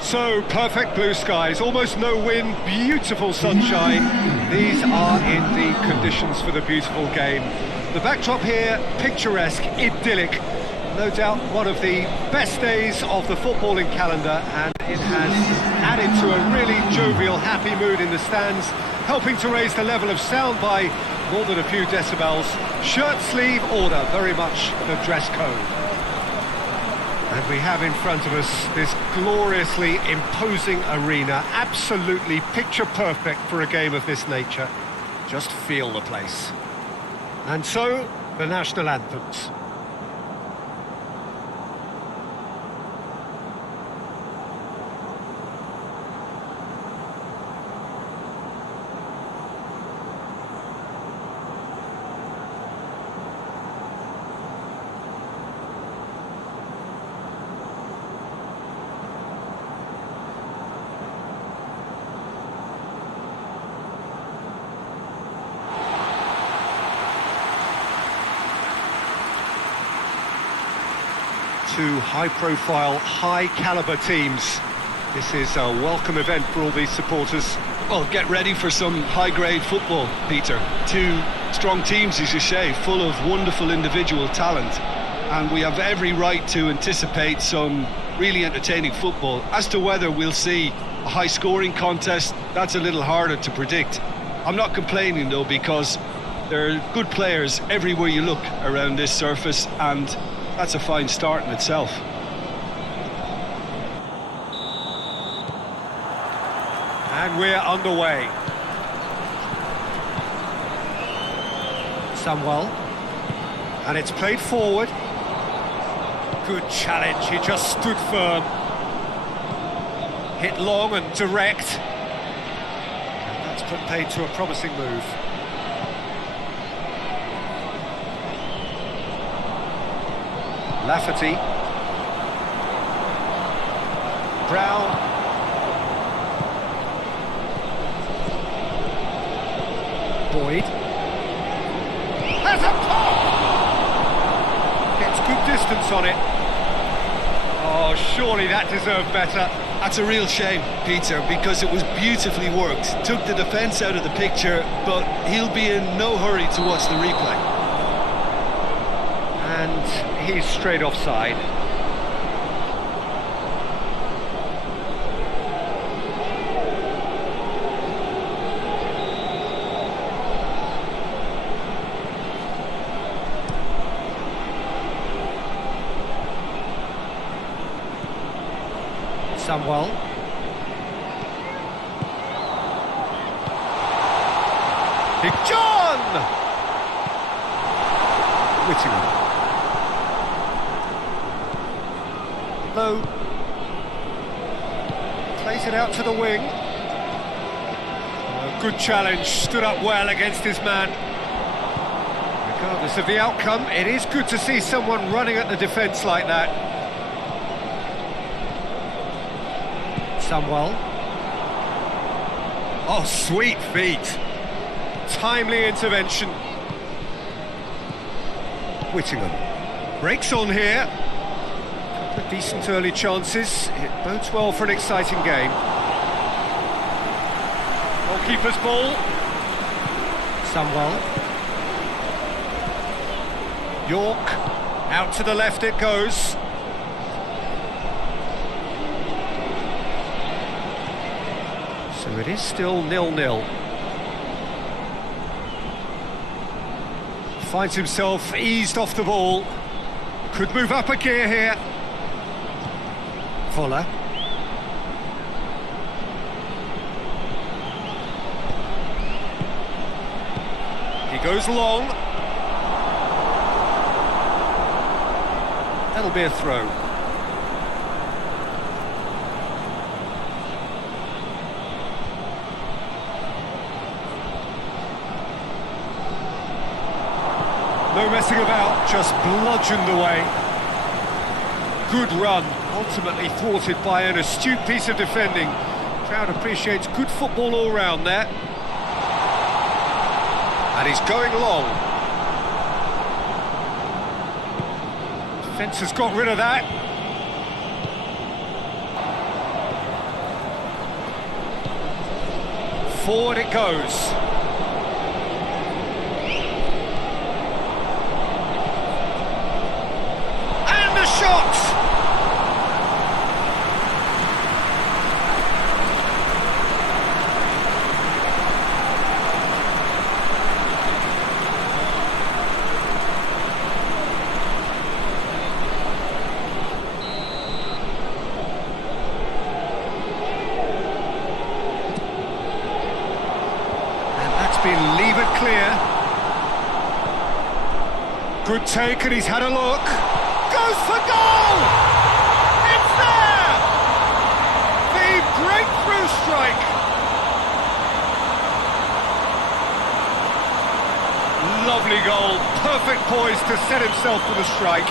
So, perfect blue skies, almost no wind, beautiful sunshine. These are indeed conditions for the beautiful game. The backdrop here, picturesque, idyllic. No doubt one of the best days of the footballing calendar, and it has added to a really jovial, happy mood in the stands, helping to raise the level of sound by more than a few decibels. Shirt sleeve order, very much the dress code. And we have in front of us this gloriously imposing arena, absolutely picture perfect for a game of this nature. Just feel the place. And so, the national anthems. Two high-profile, high-caliber teams. This is a welcome event for all these supporters. Well, get ready for some high-grade football, Peter. Two strong teams, as you say, full of wonderful individual talent. And we have every right to anticipate some really entertaining football. As to whether we'll see a high-scoring contest, that's a little harder to predict. I'm not complaining, though, because there are good players everywhere you look around this surface, and that's a fine start in itself. And we're underway. Samuel. And it's played forward. Good challenge, he just stood firm. Hit long and direct. And that's put paid to a promising move. Lafferty. Brown. Boyd. Has a pop! Gets good distance on it. Oh, surely that deserved better. That's a real shame, Peter, because it was beautifully worked. Took the defence out of the picture, but he'll be in no hurry to watch the replay. And he's straight offside. Samuel. Big John! Whittingham. Low. Plays it out to the wing. Good challenge, stood up well against his man. Regardless of the outcome, it is good to see someone running at the defence like that. Samuel. Oh, sweet feet. Timely intervention. Whittingham. Breaks on here. Couple of decent early chances. It bodes well for an exciting game. Goalkeeper's ball. Samuel. York. Out to the left it goes. So it is still 0-0. Finds himself eased off the ball. Could move up a gear here. Fuller. He goes long. That'll be a throw. No messing about, just bludgeoned away. Good run, ultimately thwarted by an astute piece of defending. Crowd appreciates good football all round there. And he's going long. Defence has got rid of that. Forward it goes. And the shot! Been levered clear. Good take, and he's had a look. Goes for goal! It's there! The breakthrough strike. Lovely goal. Perfect poise to set himself for the strike.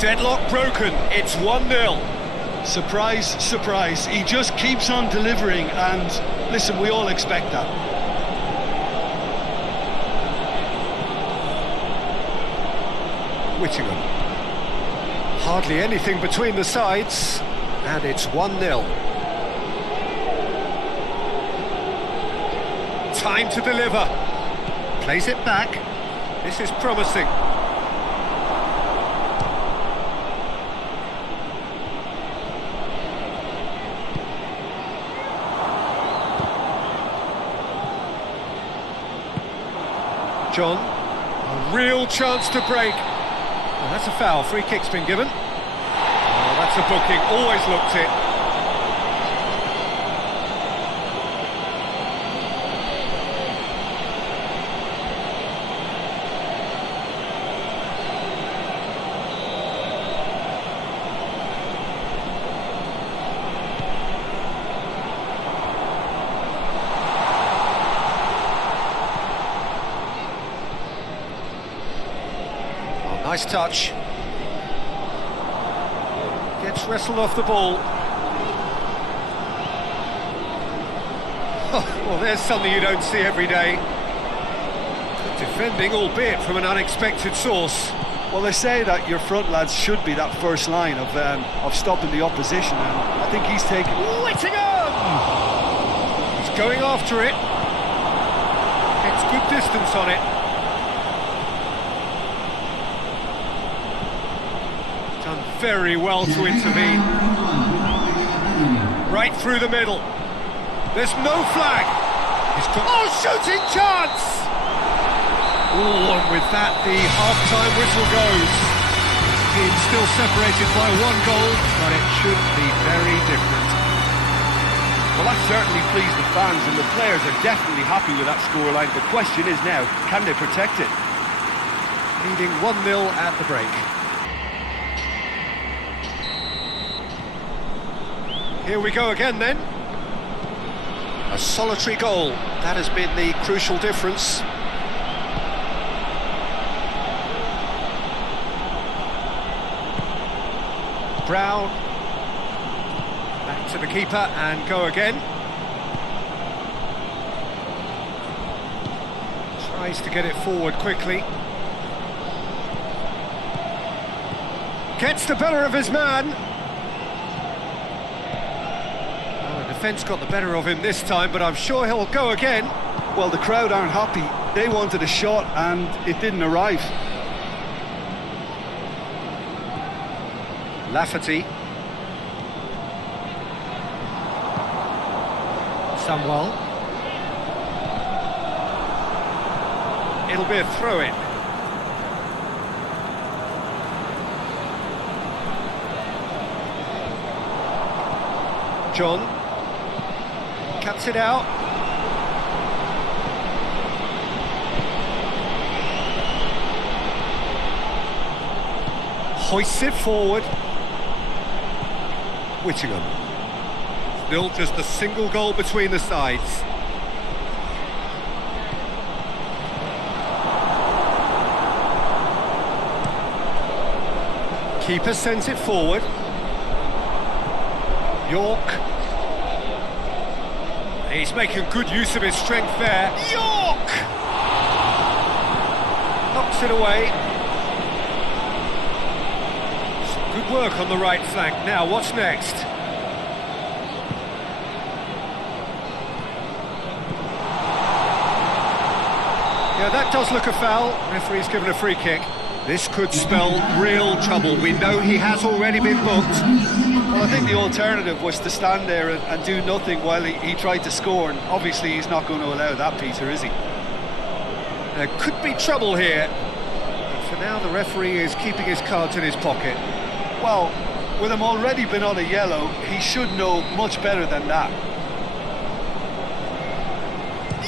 Deadlock broken, it's 1-0. Surprise, surprise, he just keeps on delivering, and listen, we all expect that. Whittingham. Hardly anything between the sides, and it's 1-0. Time to deliver. Plays it back. This is promising. John, a real chance to break. Well, that's a foul, free kick's been given. Oh, that's a booking, always looked it. Nice touch. Gets wrestled off the ball. Well, there's something you don't see every day. Good defending, albeit from an unexpected source. Well, they say that your front lads should be that first line of stopping the opposition, and I think he's taking... Whittingham! He's going after it. Gets good distance on it. Done very well to intervene. Right through the middle. There's no flag. Oh, shooting chance! Oh, and with that, the half-time whistle goes. Team still separated by 1 goal, but it should be very different. Well, that certainly pleased the fans, and the players are definitely happy with that scoreline. The question is now, can they protect it? Leading 1-0 at the break. Here we go again then. A solitary goal, that has been the crucial difference. Brown, back to the keeper and go again. Tries to get it forward quickly. Gets the better of his man. Defence got the better of him this time, but I'm sure he'll go again. Well, the crowd aren't happy. They wanted a shot and it didn't arrive. Lafferty. Samwell. It'll be a throw-in. John. Cuts it out. Hoists it forward. Whittingham. 0-0, just a single goal between the sides. Keeper sends it forward. York. He's making good use of his strength there. York! Knocks it away. Some good work on the right flank. Now, what's next? Yeah, that does look a foul. Referee's given a free kick. This could spell real trouble. We know he has already been booked. Well, I think the alternative was to stand there and do nothing while he tried to score, and obviously he's not going to allow that, Peter, is he? There could be trouble here. But for now, the referee is keeping his cards in his pocket. Well, with him already been on a yellow, he should know much better than that.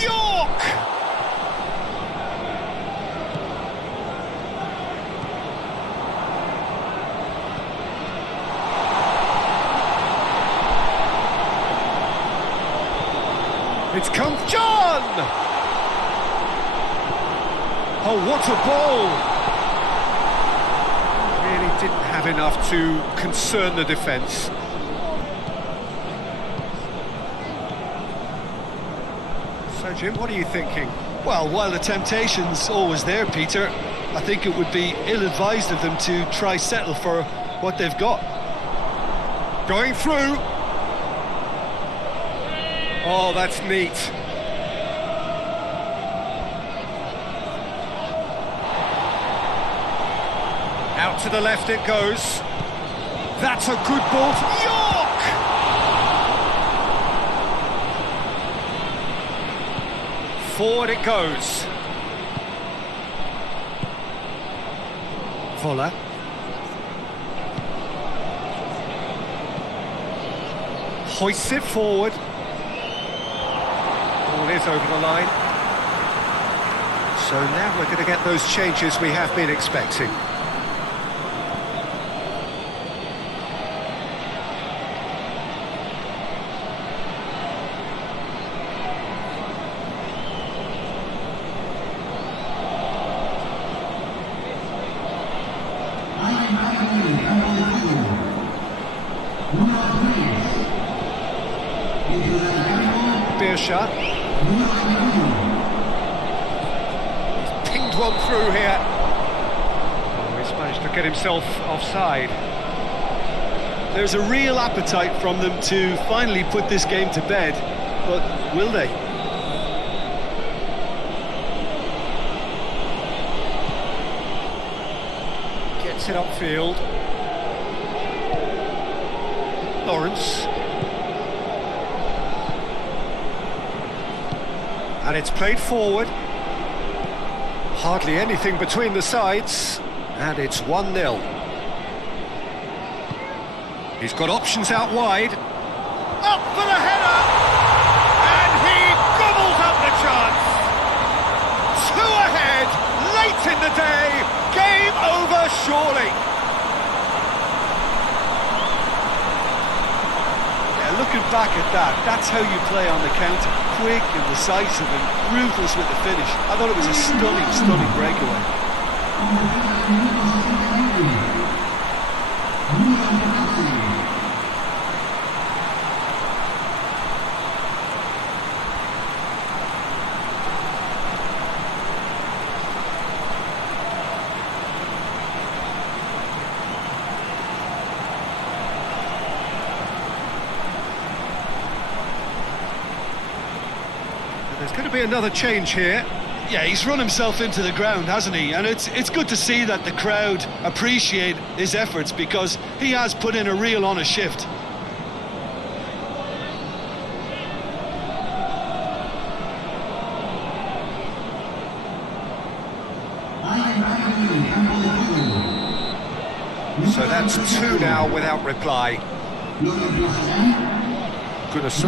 York! It's come John! Oh, what a ball! Really didn't have enough to concern the defence. So, Jim, what are you thinking? Well, while the temptation's always there, Peter, I think it would be ill-advised of them to try settle for what they've got. Going through. Oh, that's neat. Out to the left it goes. That's a good ball to York! Forward it goes. Voller. Hoists it forward. Ball is over the line. So now we're going to get those changes we have been expecting. Shot. He's pinged one through here. Oh, he's managed to get himself offside. There's a real appetite from them to finally put this game to bed, but will they? Gets it upfield. Lawrence. And it's played forward. Hardly anything between the sides. And it's 1-0. He's got options out wide. Up for the header! And he gobbles up the chance! 2 ahead, late in the day. Game over, surely. Yeah, looking back at that, that's how you play on the counter. Quick and decisive and ruthless with the finish. I thought it was a stunning, stunning breakaway. There's going to be another change here. Yeah, he's run himself into the ground, hasn't he? And it's good to see that the crowd appreciate his efforts, because he has put in a real honest shift. So that's 2 now without reply. Goodness.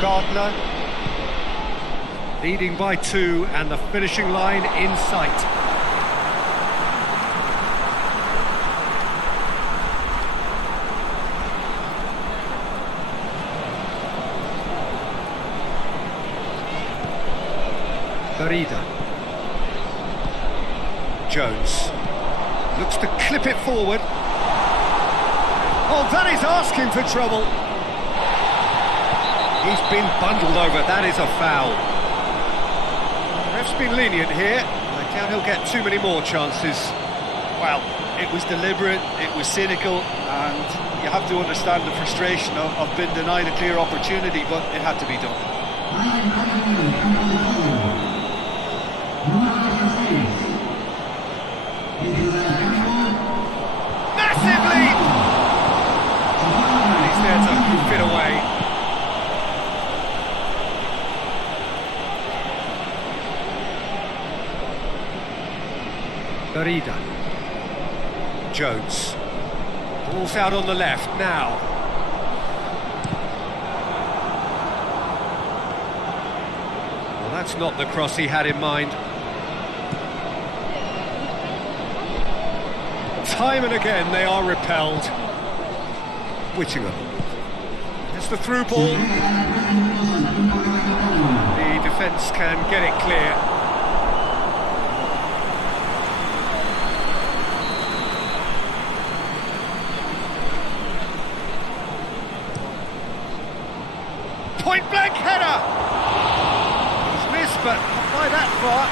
Gardner leading by 2 and the finishing line in sight. Farida. Jones. Looks to clip it forward. Oh, that is asking for trouble. He's been bundled over, that is a foul. The ref's been lenient here. I doubt he'll get too many more chances. Well, it was deliberate, it was cynical, and you have to understand the frustration of being denied a clear opportunity, but it had to be done. Massively! And he's there to fit away. Farida. Jones. Ball's out on the left now. Well, that's not the cross he had in mind. Time and again they are repelled. Whittingham. It's the through ball. The defence can get it clear. Point blank header! He's missed, but not by that far.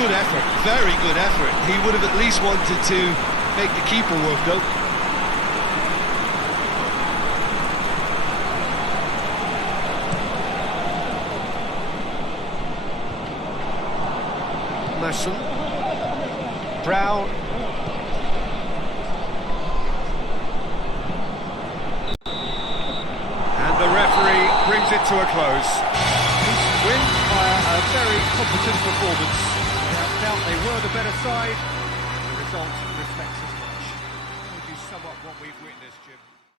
Good effort, very good effort. He would have at least wanted to make the keeper work though. Masson. Brown. And the referee brings it to a close. Decent win by a very competent performance. Without doubt they were the better side. The result reflects as much. How would you sum up what we've witnessed, Jim?